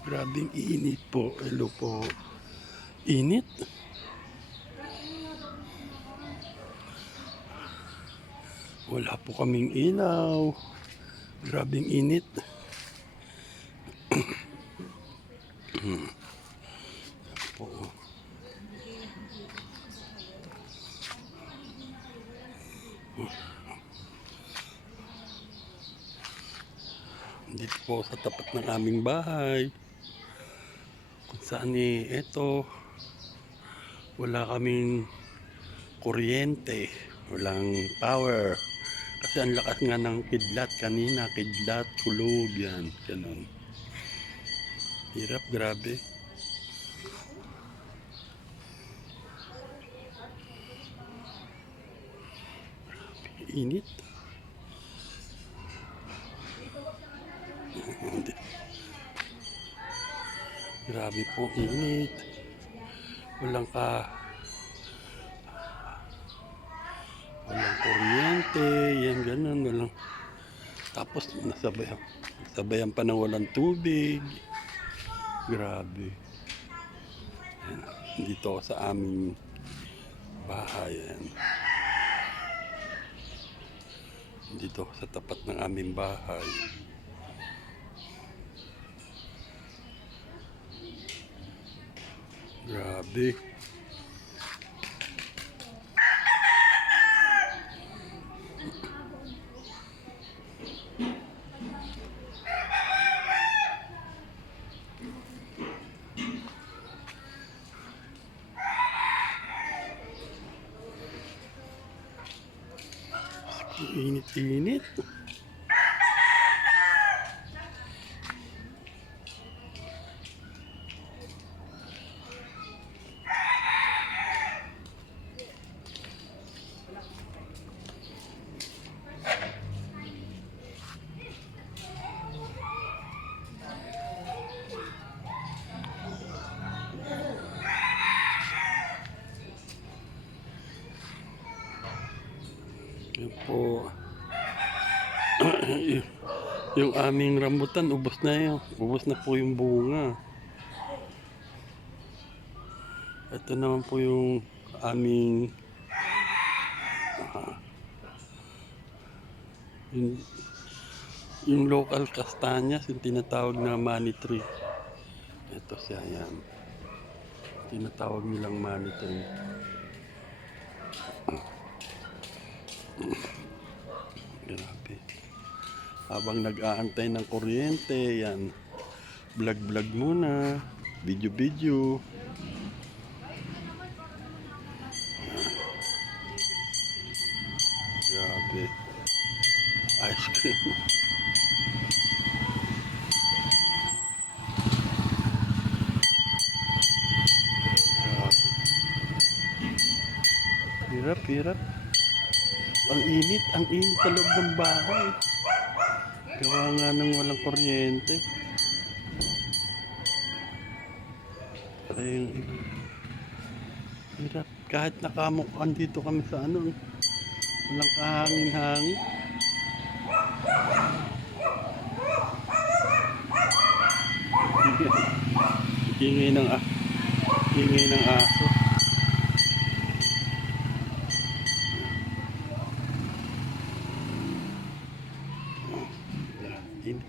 Grabing init po. Hello po. Init. Wala po kaming ilaw. Grabing init. po. Dito po sa tapat ng aming bahay. Saan eh, eto, wala kaming kuryente, walang power. Kasi ang lakas nga ng kidlat kanina, kidlat, kulog yan, ganun. Hirap, grabe. Init. Grabe po, init. Walang ka... Walang kuryente, yan ganun, walang... Tapos nasabayan, nasabayan pa ng walang tubig. Grabe. Yan. Dito sa aming bahay. Yan. Dito sa tapat ng aming bahay. Grabe. Init-init. Po. yung aming rambutan, ubos na yun. Ubos na po yung bunga. Ito naman po yung aming ah, yung, yung local castañas, yung tinatawag na money tree. Ito siya yan. Tinatawag nilang money tree. Grabe. Habang nag-aantay ng kuryente, yan. Vlog-vlog muna. Video-video. Grabe. Ice cream. Hirap, hirap. Ang init, ang init sa loob ng bahay. Gawa nga ng walang kuryente. Iba. Hirap. Kahit nakamukan dito kami sa ano, walang kahangin-hangin. Ingay ng, ingay ng aso. in